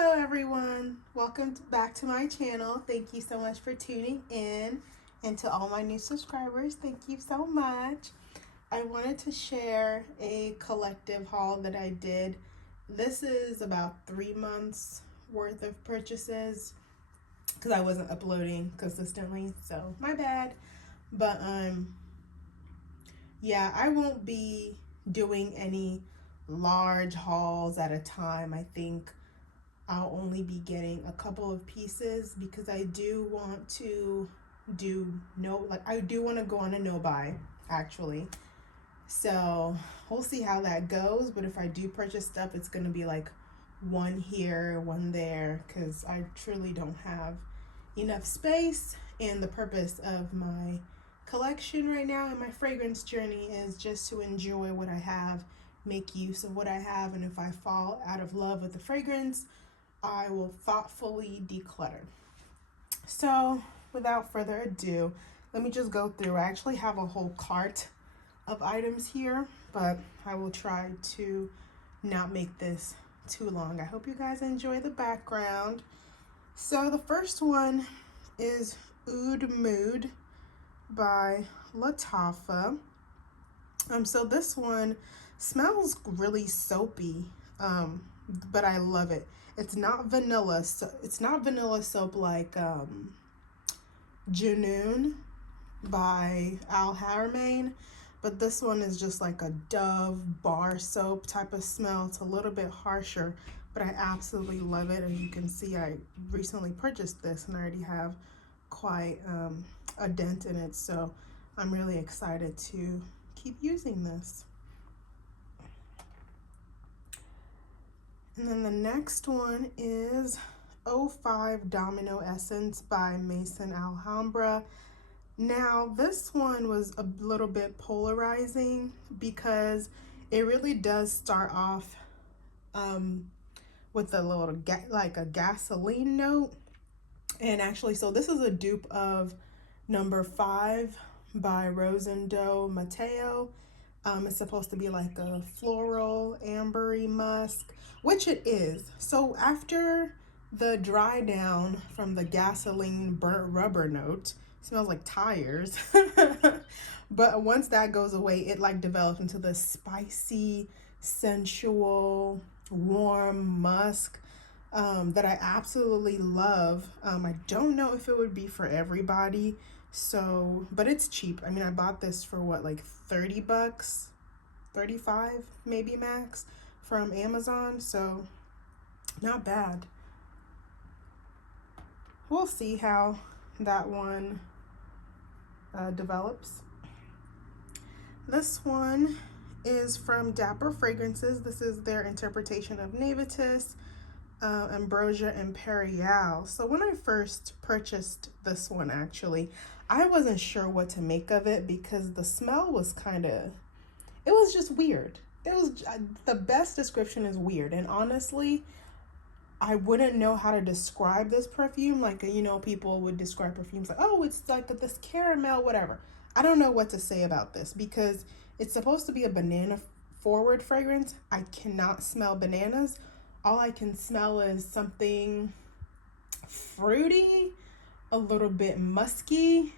Hello everyone, welcome back to my channel. Thank you so much for tuning in, and to all my new subscribers, thank you so much. I wanted to share a collective haul that I did. This is about 3 months worth of purchases because I wasn't uploading consistently, so my bad. But yeah, I won't be doing any large hauls at a time. I think I'll only be getting a couple of pieces because I do want to I do want to go on a no buy actually. So we'll see how that goes. But if I do purchase stuff, it's going to be like one here, one there, because I truly don't have enough space. And the purpose of my collection right now and my fragrance journey is just to enjoy what I have, make use of what I have, and if I fall out of love with the fragrance, I will thoughtfully declutter. So, without further ado, let me just go through. I actually have a whole cart of items here, but I will try to not make this too long. I hope you guys enjoy the background. So, the first one is Oud Mood by Lattafa. So this one smells really soapy, but I love it. It's not vanilla, so it's not vanilla soap like Junoon by Al Haramain, but this one is just like a Dove bar soap type of smell. It's a little bit harsher, but I absolutely love it. As you can see, I recently purchased this and I already have quite a dent in it, so I'm really excited to keep using this. And then the next one is 05 Domino Essence by Maison Alhambra. Now, this one was a little bit polarizing because it really does start off with a little like a gasoline note. And actually, so this is a dupe of number 5 by Rosendo Mateo. It's supposed to be like a floral ambery musk, which it is. So after the dry down from the gasoline burnt rubber note, smells like tires. But once that goes away, it like develops into this spicy, sensual, warm musk that I absolutely love. I don't know if it would be for everybody. So, but it's cheap. I mean, I bought this for what, like 30 bucks, 35 maybe max from Amazon. So, not bad. We'll see how that one develops. This one is from Dapper Fragrances. This is their interpretation of Navitus, Ambrosia Imperial. So when I first purchased this one, actually, I wasn't sure what to make of it because the smell was it was just weird. It was, the best description is weird. And honestly, I wouldn't know how to describe this perfume. Like, people would describe perfumes like, oh, it's like this caramel, whatever. I don't know what to say about this because it's supposed to be a banana forward fragrance. I cannot smell bananas. All I can smell is something fruity, a little bit musky,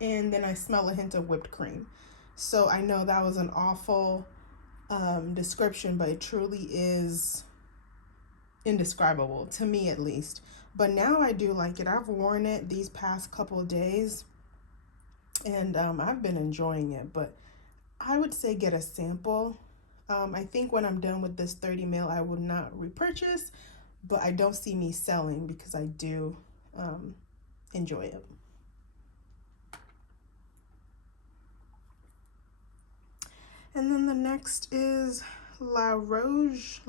and then I smell a hint of whipped cream. So I know that was an awful description, but it truly is indescribable, to me at least. But now I do like it. I've worn it these past couple of days, and I've been enjoying it. But I would say get a sample. I think when I'm done with this 30 ml, I will not repurchase, but I don't see me selling because I do enjoy it. And then the next is La Rouge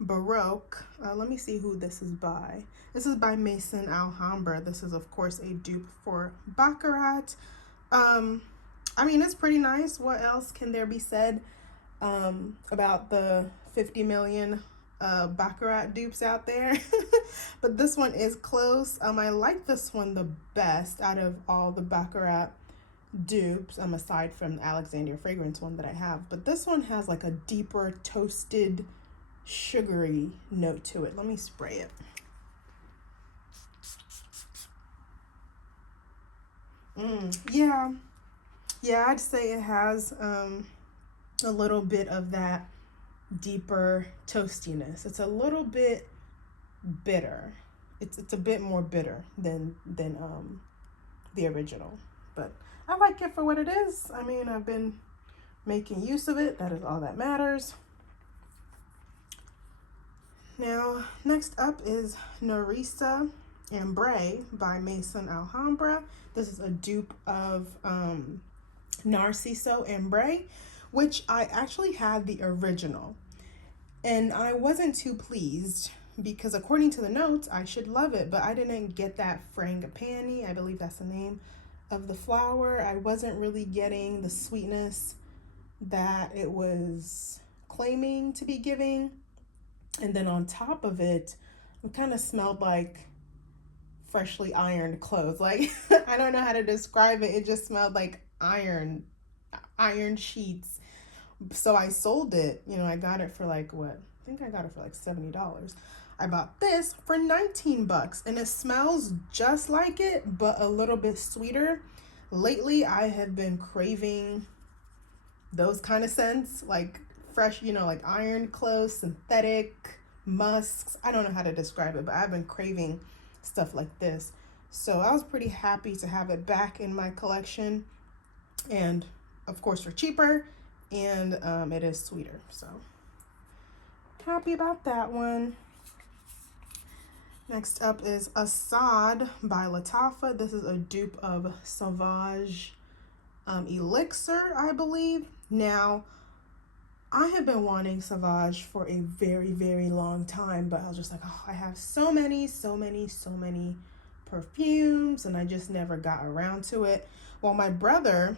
Baroque. Let me see who this is by. This is by Maison Alhambra. This is, of course, a dupe for Baccarat. I mean, it's pretty nice. What else can there be said about the 50 million Baccarat dupes out there? But this one is close. I like this one the best out of all the Baccarat dupes, aside from the Alexandria fragrance one that I have. But this one has like a deeper toasted sugary note to it. Let me spray it. Yeah, I'd say it has a little bit of that deeper toastiness. It's a little bit bitter. It's a bit more bitter than the original, but I like it for what it is. I mean, I've been making use of it. That is all that matters. Now, next up is Narisa Ambre by Maison Alhambra. This is a dupe of Narciso Ambre, which I actually had the original. And I wasn't too pleased because according to the notes, I should love it, but I didn't get that frangipani. I believe that's the name of the flower. I wasn't really getting the sweetness that it was claiming to be giving. And then on top of it, it kind of smelled like freshly ironed clothes. Like, I don't know how to describe it. It just smelled like ironed sheets. So I sold it. You know, I got it for like what? I think I got it for like $70. I bought this for 19 bucks and it smells just like it, but a little bit sweeter. Lately, I have been craving those kind of scents, like fresh, you know, like ironed clothes, synthetic musks. I don't know how to describe it, but I've been craving stuff like this. So I was pretty happy to have it back in my collection, and of course for cheaper, and it is sweeter. So happy about that one. Next up is Assad by Lattafa. This is a dupe of Sauvage Elixir, I believe. Now, I have been wanting Sauvage for a very, very long time, but I was just like, oh, I have so many perfumes, and I just never got around to it. Well, my brother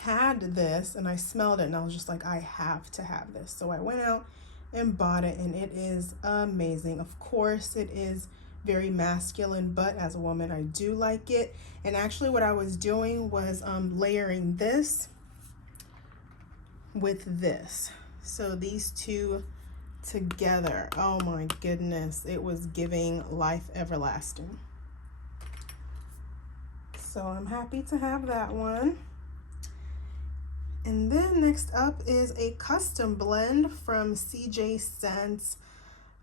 had this, and I smelled it, and I was just like, I have to have this. So I went out and bought it, and it is amazing. Of course, it is very masculine, but as a woman, I do like it. And actually, what I was doing was layering this with this. So these two together, oh my goodness, it was giving life everlasting. So I'm happy to have that one. And then next up is a custom blend from CJ Scents.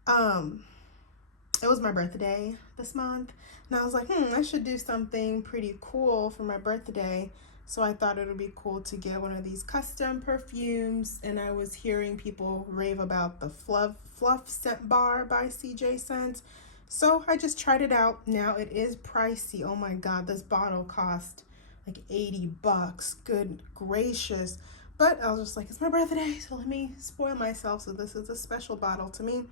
It was my birthday this month, and I was like, I should do something pretty cool for my birthday. So I thought it would be cool to get one of these custom perfumes, and I was hearing people rave about the Fluff Scent Bar by CJ Scents. So I just tried it out. Now it is pricey. Oh my God, this bottle cost like 80 bucks. Good gracious. But I was just like, it's my birthday, so let me spoil myself. So this is a special bottle to me.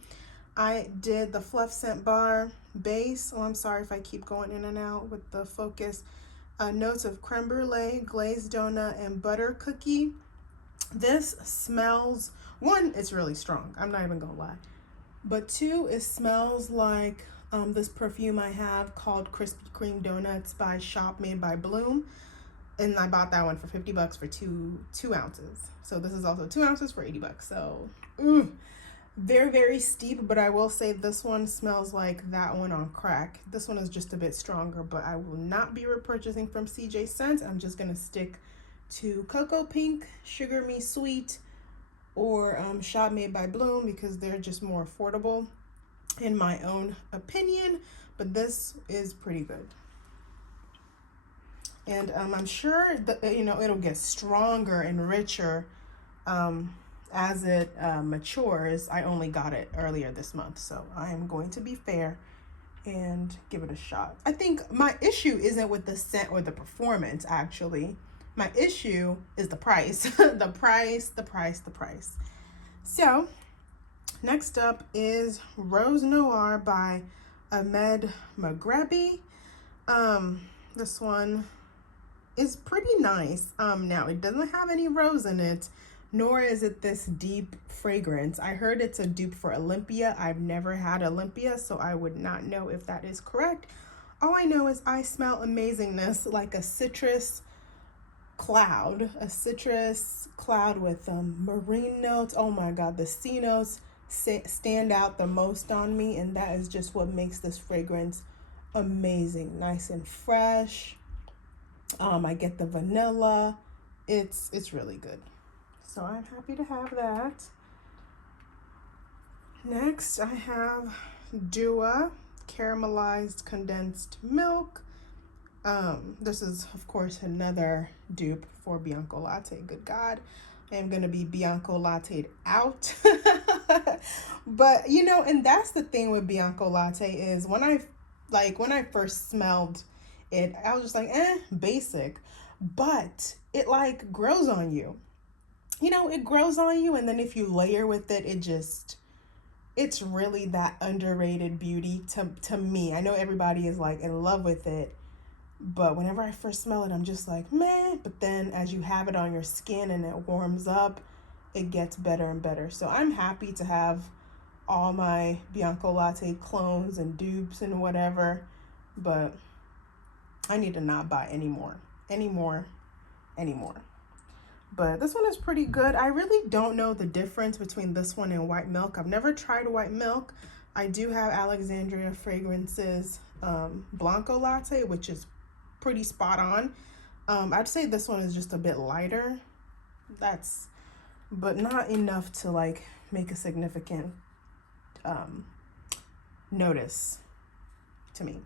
I did the Fluff Scent Bar base. Oh, I'm sorry if I keep going in and out with the focus. Notes of creme brulee, glazed donut, and butter cookie. This smells, one, it's really strong. I'm not even gonna lie. But two, it smells like this perfume I have called Krispy Kreme Donuts by Shop Made by Bloom. And I bought that one for 50 bucks for two ounces. So this is also 2 ounces for 80 bucks. So, very, very steep, but I will say this one smells like that one on crack. This one is just a bit stronger, but I will not be repurchasing from CJ Scents. I'm just gonna stick to Cocoa Pink, Sugar Me Sweet, or Shop Made by Bloom because they're just more affordable in my own opinion, but this is pretty good. And I'm sure that, you know, it'll get stronger and richer as it matures. I only got it earlier this month, so I am going to be fair and give it a shot. I think my issue isn't with the scent or the performance, actually. My issue is the price. the price. So next up is Rose Noir by Ahmed Maghrebi. This one is pretty nice. Now it doesn't have any rose in it, nor is it this deep fragrance. I heard it's a dupe for Olympia. I've never had Olympia, so I would not know if that is correct. All I know is I smell amazingness, like a citrus cloud with marine notes. Oh my God, the C notes stand out the most on me, and that is just what makes this fragrance amazing. Nice and fresh. I get the vanilla. It's really good. So I'm happy to have that. Next, I have Dua caramelized condensed milk. This is, of course, another dupe for Bianco Latte. Good God, I am gonna be Bianco Latte out. But you know, and that's the thing with Bianco Latte is when I first smelled it, I was just like, basic. But it like grows on you. You know, it grows on you, and then if you layer with it, it's really that underrated beauty to me. I know everybody is like in love with it, but whenever I first smell it, I'm just like, man. But then as you have it on your skin and it warms up, it gets better and better. So I'm happy to have all my Bianco Latte clones and dupes and whatever, but I need to not buy anymore. But this one is pretty good. I really don't know the difference between this one and white milk. I've never tried white milk. I do have Alexandria Fragrances Blanco Latte, which is pretty spot on. I'd say this one is just a bit lighter. But not enough to like make a significant notice to me.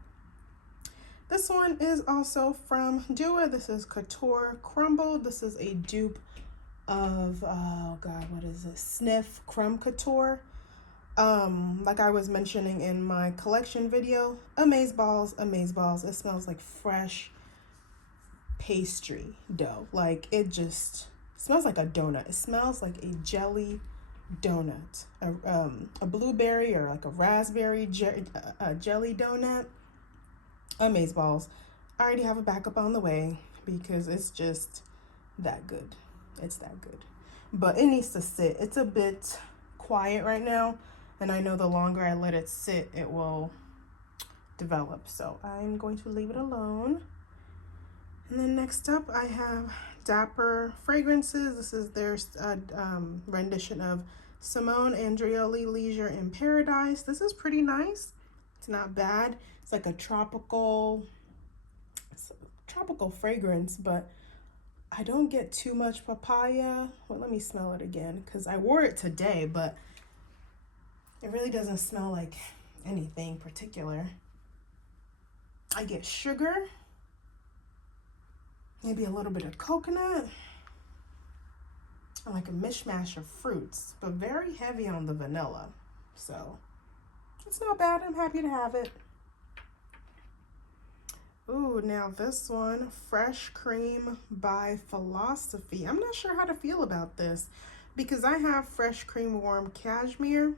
This one is also from Dua. This is Couture Crumble. This is a dupe of, oh God, what is this? Sniff Crumb Couture. Like I was mentioning in my collection video, Amazeballs. It smells like fresh pastry dough. Like it just smells like a donut. It smells like a jelly donut, a blueberry or like a raspberry jelly donut. Amazeballs. I already have a backup on the way because it's just that good. It's that good. But it needs to sit. It's a bit quiet right now, and I know the longer I let it sit, it will develop. So I'm going to leave it alone. And then next up, I have Dapper Fragrances. This is their rendition of Simone Andreoli Leisure in Paradise. This is pretty nice. It's not bad. It's like a tropical fragrance, but I don't get too much papaya. Well, let me smell it again because I wore it today, but it really doesn't smell like anything particular. I get sugar, maybe a little bit of coconut, and like a mishmash of fruits, but very heavy on the vanilla. So it's not bad. I'm happy to have it. Ooh, now this one, Fresh Cream by Philosophy. I'm not sure how to feel about this because I have Fresh Cream Warm Cashmere,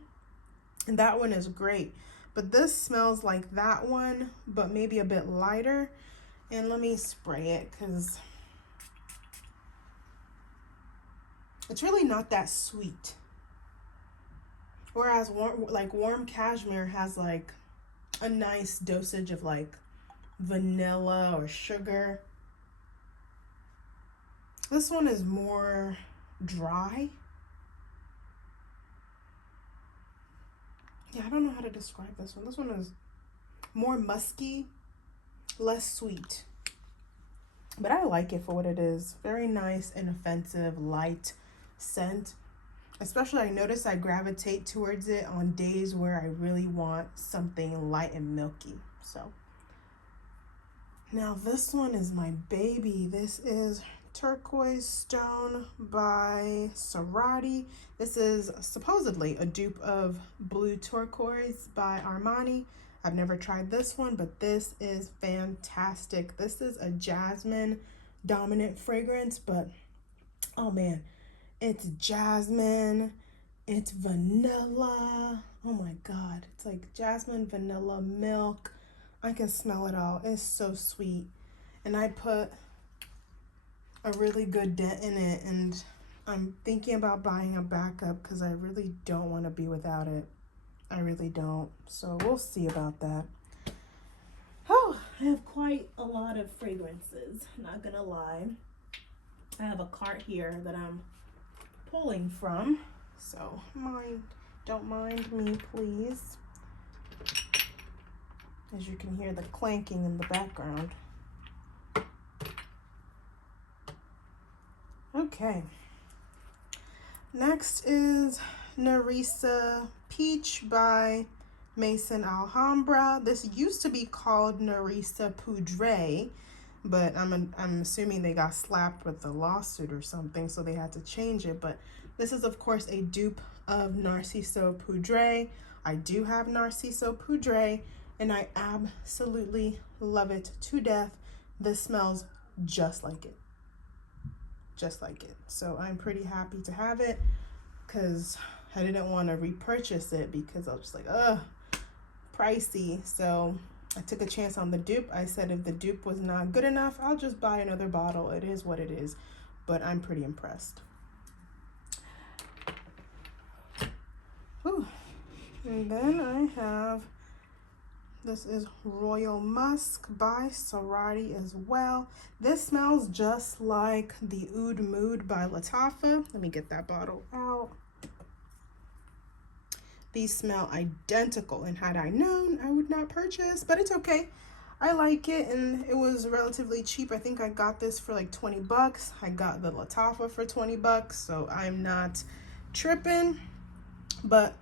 and that one is great. But this smells like that one, but maybe a bit lighter. And let me spray it because it's really not that sweet. Whereas warm cashmere has like a nice dosage of like vanilla or sugar. This one is more dry. Yeah, I don't know how to describe this one. This one is more musky, less sweet. But I like it for what it is. Very nice, inoffensive, light scent. Especially, I notice I gravitate towards it on days where I really want something light and milky. So now this one is my baby. This is Turquoise Stone by Cerati. This is supposedly a dupe of Blue Turquoise by Armani. I've never tried this one, but this is fantastic. This is a jasmine dominant fragrance, but oh man, it's jasmine, it's vanilla. Oh my God, it's like jasmine, vanilla, milk. I can smell it all. It's so sweet. And I put a really good dent in it, and I'm thinking about buying a backup because I really don't want to be without it. I really don't. So we'll see about that. Oh, I have quite a lot of fragrances, not gonna lie. I have a cart here that I'm pulling from, so mind Don't mind me, please. As you can hear the clanking in the background. Okay. Next is Nerissa Peach by Maison Alhambra. This used to be called Nerissa Poudre, but I'm assuming they got slapped with the lawsuit or something, so they had to change it. But this is, of course, a dupe of Narciso Poudre. I do have Narciso Poudre, and I absolutely love it to death. This smells just like it. Just like it. So I'm pretty happy to have it because I didn't want to repurchase it because I was just like, ugh, pricey. So I took a chance on the dupe. I said if the dupe was not good enough, I'll just buy another bottle. It is what it is, but I'm pretty impressed. Ooh. And then I have, this is Royal Musk by Sorority as well. This smells just like the Oud Mood by Lattafa. Let me get that bottle out. These smell identical, and had I known, I would not purchase, but it's okay. I like it, and it was relatively cheap. I think I got this for like 20 bucks. I got the Lattafa for 20 bucks, so I'm not tripping, but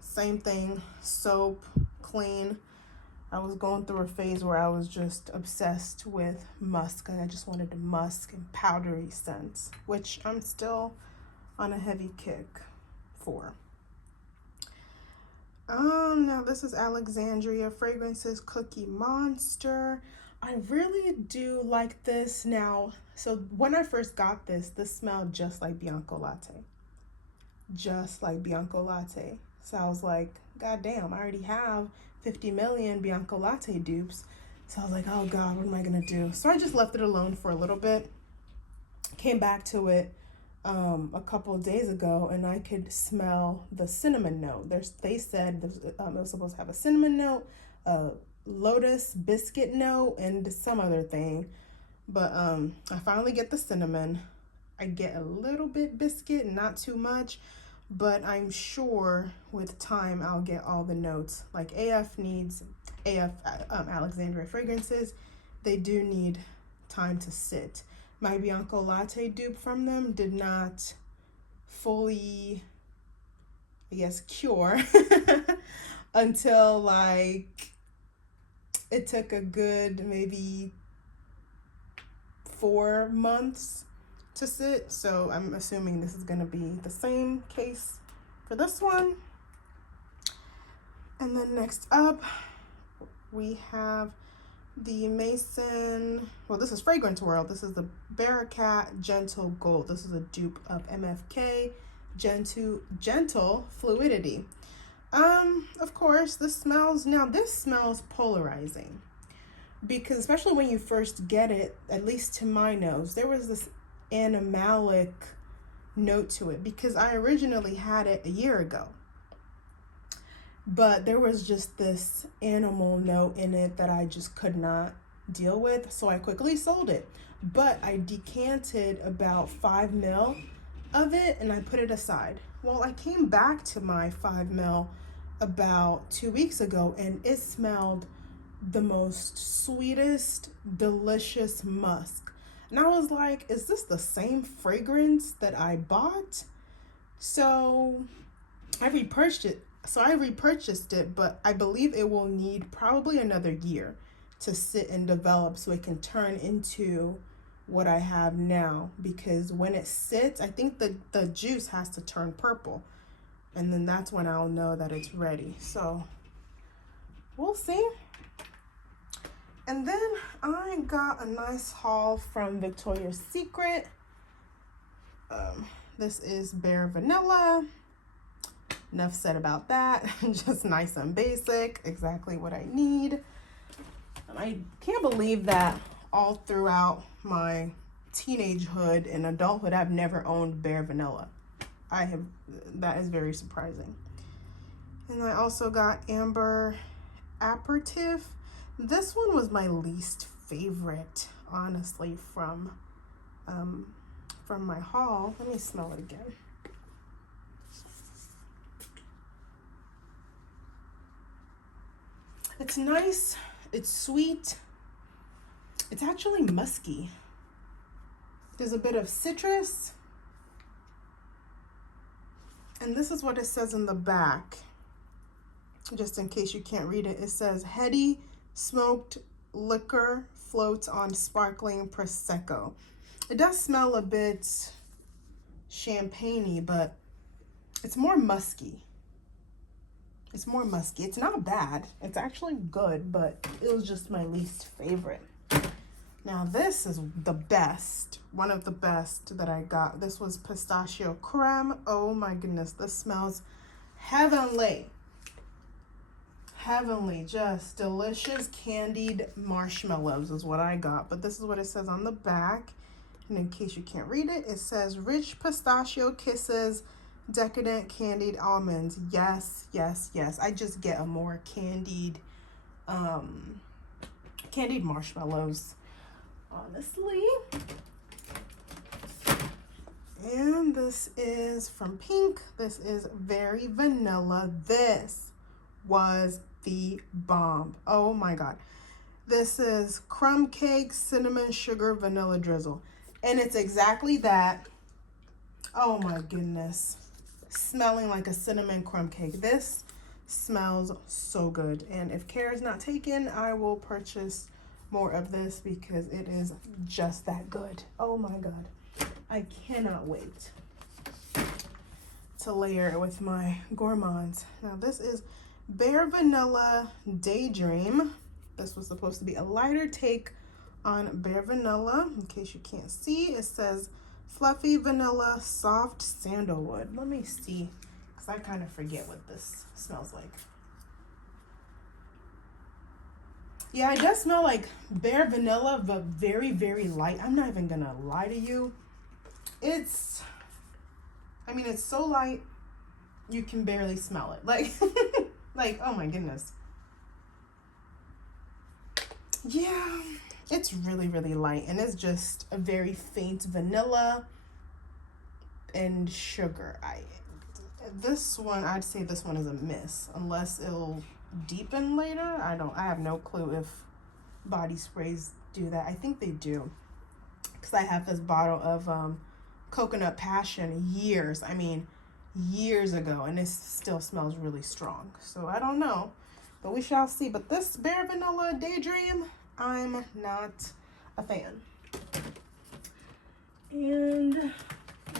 same thing, soap, clean. I was going through a phase where I was just obsessed with musk, and I just wanted the musk and powdery scents, which I'm still on a heavy kick for. Now this is Alexandria Fragrances Cookie Monster. I really do like this. Now, so when I first got this smelled just like Bianco Latte. Just like Bianco Latte. So I was like, God damn, I already have 50 million Bianco Latte dupes. So I was like, oh God, what am I gonna do? So I just left it alone for a little bit. Came back to it a couple of days ago, and I could smell the cinnamon note. They said it was supposed to have a cinnamon note, a lotus biscuit note, and some other thing. But I finally get the cinnamon. I get a little bit biscuit, not too much, but I'm sure with time I'll get all the notes. Like Alexandria Fragrances, they do need time to sit. My Bianco Latte dupe from them did not fully, I guess, cure until like it took a good maybe 4 months to sit. So I'm assuming this is going to be the same case for this one. And then next up, we have the Maison, well, this is Fragrance World. This is the Bearcat Gentle Gold. This is a dupe of MFK Gentle Fluidity. Of course, this smells polarizing, because especially when you first get it, at least to my nose, there was this animalic note to it, because I originally had it a year ago. But there was just this animal note in it that I just could not deal with, so I quickly sold it. But I decanted about 5 ml of it and I put it aside. Well, I came back to my 5 ml about 2 weeks ago, and it smelled the most sweetest, delicious musk. And I was like, is this the same fragrance that I bought? So I repurchased it, but I believe it will need probably another year to sit and develop so it can turn into what I have now. Because when it sits, I think the juice has to turn purple, and then that's when I'll know that it's ready. So we'll see. And then I got a nice haul from Victoria's Secret. This is Bare Vanilla. Enough said about that. Just nice and basic, exactly what I need. I can't believe that all throughout my teenagehood and adulthood, I've never owned Bare Vanilla. That is very surprising. And I also got Amber Aperitif. This one was my least favorite, honestly, from my haul. Let me smell it again. It's nice. It's sweet. It's actually musky. There's a bit of citrus. And this is what it says in the back. Just in case you can't read it, it says heady smoked liquor floats on sparkling prosecco. It does smell a bit champagne-y, but it's more musky. It's more musky. It's not bad. It's actually good, but it was just my least favorite. Now this is the best, one of the best that I got. This was pistachio creme. Oh my goodness, this smells heavenly. Heavenly, just delicious candied marshmallows is what I got. But this is what it says on the back. And in case you can't read it, it says rich pistachio kisses, decadent candied almonds. Yes, yes, yes. I just get a more candied marshmallows, honestly. And this is from Pink. This is very vanilla. This was the bomb. Oh my god. This is crumb cake, cinnamon, sugar, vanilla drizzle. And it's exactly that. Oh my goodness. Smelling like a cinnamon crumb cake. This smells so good. And if care is not taken, I will purchase more of this because it is just that good. Oh my god. I cannot wait to layer it with my gourmands. Now this is Bare Vanilla Daydream. This was supposed to be a lighter take on Bare Vanilla. In case you can't see, it says fluffy vanilla, soft sandalwood. Let me see, because I kind of forget what this smells like. Yeah, it does smell like Bare Vanilla, but very, very light. I'm not even gonna lie to you. It's so light, you can barely smell it. Like, like, oh my goodness. Yeah, it's really, really light, and it's just a very faint vanilla and sugar. This one, I'd say this one is a miss, unless it'll deepen later. I have no clue if body sprays do that. I think they do, because I have this bottle of Coconut Passion years ago, and it still smells really strong. So I don't know, but we shall see. But this Bare Vanilla Daydream, I'm not a fan. And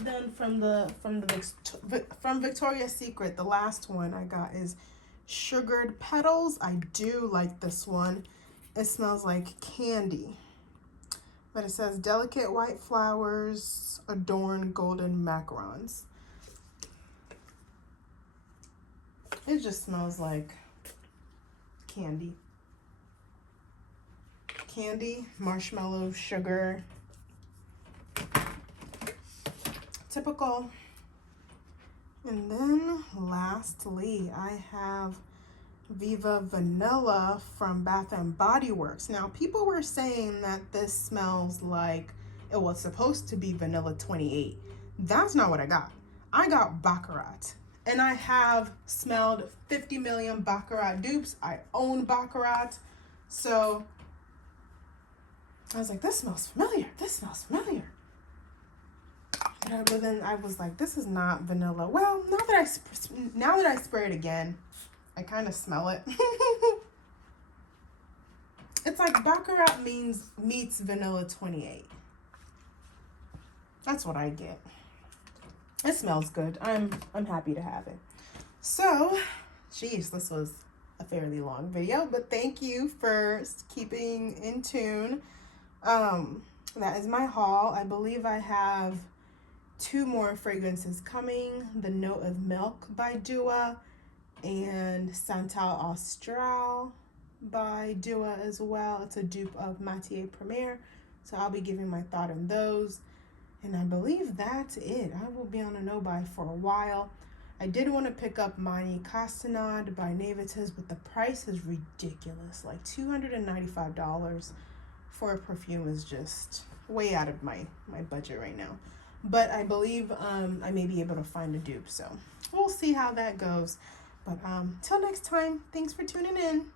then from Victoria's Secret, the last one I got is Sugared Petals. I do like this one. It smells like candy. But it says delicate white flowers adorn golden macarons. It just smells like candy. Candy, marshmallow, sugar. Typical. And then lastly, I have Viva Vanilla from Bath and Body Works. Now, people were saying that this smells like it was supposed to be Vanilla 28. That's not what I got. I got Baccarat. And I have smelled 50 million Baccarat dupes. I own Baccarat. So I was like, this smells familiar. This smells familiar. But then I was like, this is not vanilla. Well, now that I spray it again, I kind of smell it. It's like Baccarat meets Vanilla 28. That's what I get. It smells good. I'm happy to have it. So, geez, this was a fairly long video, but thank you for keeping in tune. That is my haul. I believe I have 2 more fragrances coming. The Note of Milk by Dua and Santal Austral by Dua as well. It's a dupe of Matier Premier. So I'll be giving my thought on those. And I believe that's it. I will be on a no-buy for a while. I did want to pick up Mani Castanade by Navitas, but the price is ridiculous. Like $295 for a perfume is just way out of my budget right now. But I believe I may be able to find a dupe. So we'll see how that goes. But till next time, thanks for tuning in.